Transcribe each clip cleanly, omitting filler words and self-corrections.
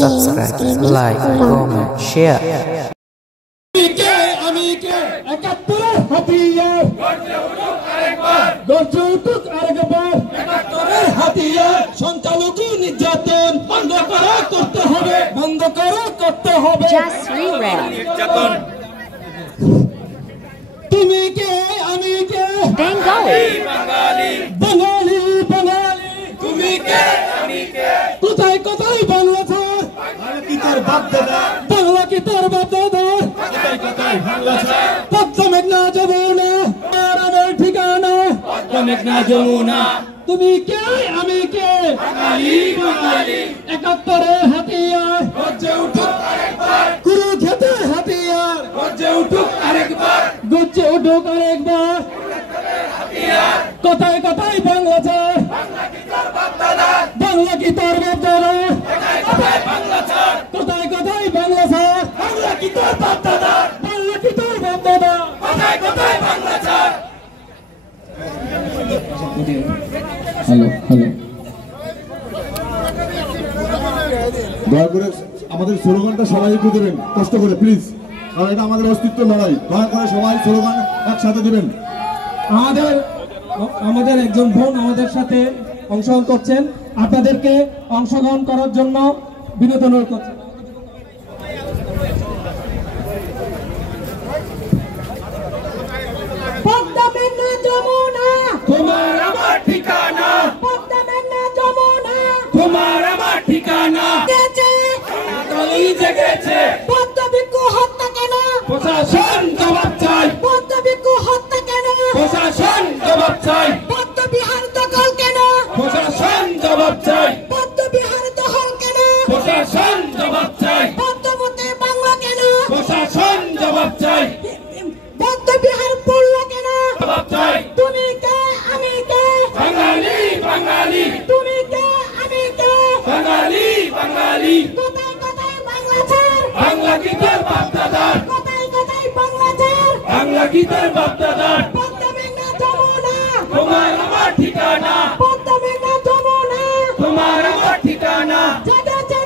subscribe, like, comment, share. Bangla কি তোর বাপ দাদা মেঘনা যমুনা আমার ঠিকানা মেঘনা যমুনা তুমি কে আমি কে একাত্তরে হাতিয়ার কুরুক্ষেত্রে হাতিয়ার গর্জে উঠুক আরেকবার কথায় কথায় বাংলা চার বাংলা কি তোর বাপ দাদা কোথায় কোথায় বাংলা স্যার বাংলা কি তোর বাপ দাদা কোথায় কোথায় বাংলা স্যার হ্যালো দয়া করে আমাদের স্লোগানটা সবাই একটু দেবেন কষ্ট করে প্লিজ, কারণ এটা আমাদের অস্তিত্ব লড়াই। দয়া করে সবাই স্লোগান একসাথে দেবেন। আমাদের একজন বোন আমাদের সাথে অংশগ্রহণ করছেন, আপনাদেরকে অংশগ্রহণ করার জন্য বিনীত অনুরোধ করছি। পদ্মা মেঘনা যমুনা তোমার আমার ঠিকানা, পদ্মা মেঘনা যমুনা তোমার আমার ঠিকানা, জেগেছে পদ্মা ভিক্ষু হত্যা কেন, প্রশাসন জবাব চাই, পদ্মা ভিক্ষু হত্যা কেন, প্রশাসন জবাব চাই, পদ্মা বিহার দখল কেন, প্রশাসন জবাব চাই, পদ্মা বিহার দখল কেন, প্রশাসন জবাব চাই, পদ্মাবতী বাংলা কেন, প্রশাসন জবাব চাই, পদ্মা বিহার পড়ল কেন, জবাব চাই। তুমি কে আমি কে বাঙালি বাঙালি, তুমি কে আমি কে বাঙালি বাঙালি, কোথায় কোথায় বাংলা ছাড়, বাংলা কি তোর বাপ দাদার, কোথায় কোথায় বাংলা ছাড়, বাংলা কি তোর বাপ দাদার, পদ্মা মেঘনা যমুনা তোমার আমার ঠিকানা, পদ্মা মেঘনা যমুনা তোমার আমার ঠিকানা, জেগেছে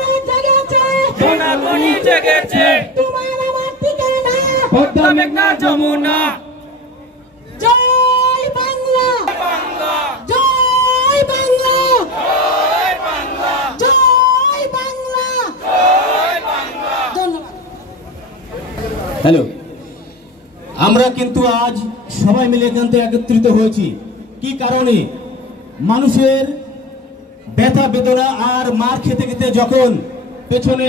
সোনামণি জেগেছে, তোমার আমার ঠিকানা, পদ্মা মেঘনা যমুনা। জয় বাংলা জয় বাংলা জয় বাংলা। হ্যালো, আমরা কিন্তু আজ সবাই মিলে এখান থেকে একত্রিত হয়েছি কি কারণে? মানুষের ব্যথা বেদনা আর মার খেতে খেতে যখন পেছনে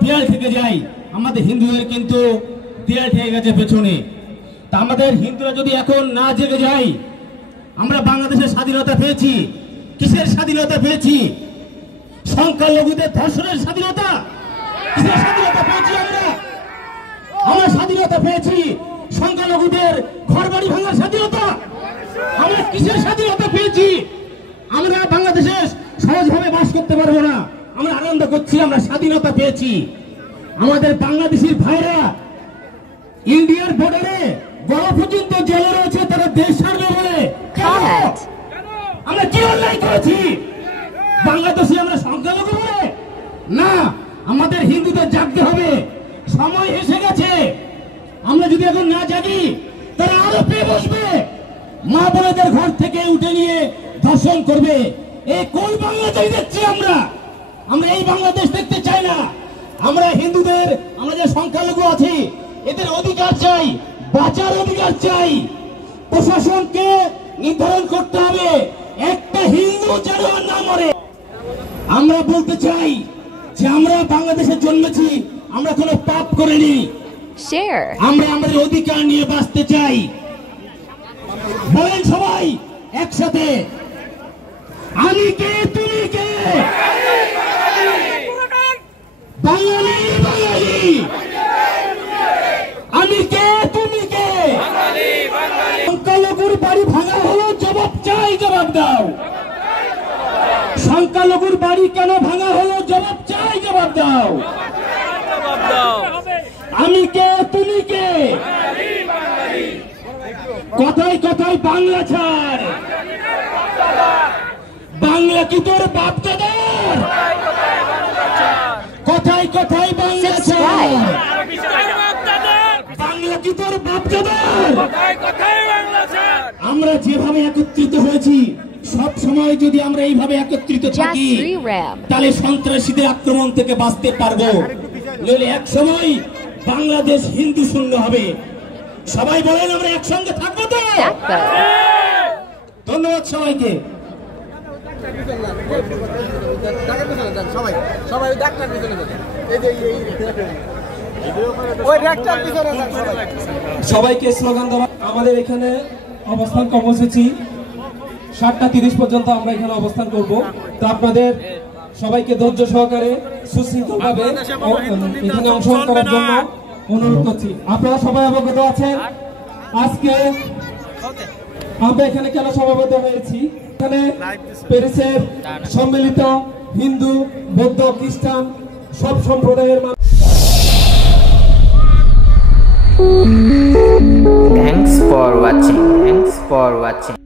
দেয়াল থেকে যায়, আমাদের হিন্দুদের কিন্তু দেয়াল ঠেকে গেছে পেছনে। তা আমাদের হিন্দুরা যদি এখন না জেগে যায়, আমরা বাংলাদেশের স্বাধীনতা পেয়েছি, কিসের স্বাধীনতা পেয়েছি? সংখ্যালঘুদের ধর্ষণের স্বাধীনতা, কিসের স্বাধীনতা পেয়েছি? আমরা স্বাধীনতা পেয়েছি সংখ্যালঘুদের ঘর বাড়ি ভাঙার স্বাধীনতা। আমরা কিসের স্বাধীনতা পেয়েছি? আমরা বাংলাদেশে সহজভাবে বাস করতে পারবো না, আমরা আনন্দ করছি আমরা স্বাধীনতা পেয়েছি। আমাদের বাংলাদেশের ভাইরা ইন্ডিয়ার বর্ডারে গড় পর্যন্ত জেলে রয়েছে, তারা দেশ ছাড়বে বলে। আমরা কি অন্যায় করেছি? বাংলাদেশে আমরা সংখ্যালঘু বলে না, আমাদের হিন্দুদের জাগতে হবে, সময় এসে গেছে। আমরা যদি এখন না জাগি, তারা আরো পেয়ে বসবে, মা বোনেদের ঘর থেকে উঠে নিয়ে ধর্ষণ করবে। এই কোন বাংলাদেশ দেখছি আমরা? আমরা এই বাংলাদেশ দেখতে চাই না। আমরা হিন্দুদের, আমরা যে সংখ্যালঘু আছি, এদের অধিকার চাই, বাঁচার অধিকার চাই। প্রশাসনকে নির্ধারণ করতে হবে একটা হিন্দু যেন না মরে। আমরা বলতে চাই যে আমরা বাংলাদেশে জন্মেছি, আমরা কোনো পাপ করিনি, আমরা আমাদের অধিকার নিয়ে বাঁচতে চাই। বলেন সবাই একসাথে, আমি কে তুমি কে? বাঙালি বাঙালি, আমি কে তুমি কে? সংখ্যালঘুর বাড়ি ভাঙা হলো, জবাব চাই, জবাব দাও। সংখ্যালঘুর বাড়ি কেন ভাঙা হলো, জবাব চাই, জবাব দাও। আমি কে তুমি কে? কথায় কথায় বাংলা ছাড়, বাংলা কি তোর বাপ দাদার? কি তোর বাপদাদার? আমরা যেভাবে একত্রিত হয়েছি সব সময় যদি আমরা এইভাবে একত্রিত থাকি তাহলে সন্ত্রাসীদের আক্রমণ থেকে বাঁচতে পারবো, নইলে এক সময় বাংলাদেশ হিন্দু শূন্য হবে। সবাই বলেন আমরা একসঙ্গে থাকবো তো? ধন্যবাদ সবাইকে। সবাইকে স্লোগান দেওয়া। আমাদের এখানে অবস্থান কর্মসূচি 7:30 পর্যন্ত আমরা এখানে অবস্থান করব। তো আপনাদের সবাইকে ধৈর্য সহকারে সুশৃঙ্খলভাবে এখানে অংশগ্রহণ করার জন্য অনুরোধ করছি। আপনারা সবাই অবগত আছেন আজকে আমরা এখানে কেন সমবেত হয়েছি। এখানে প্যারিসের সম্মিলিত হিন্দু, বৌদ্ধ, খ্রিস্টান সব সম্প্রদায়ের মানুষ। Thanks for watching.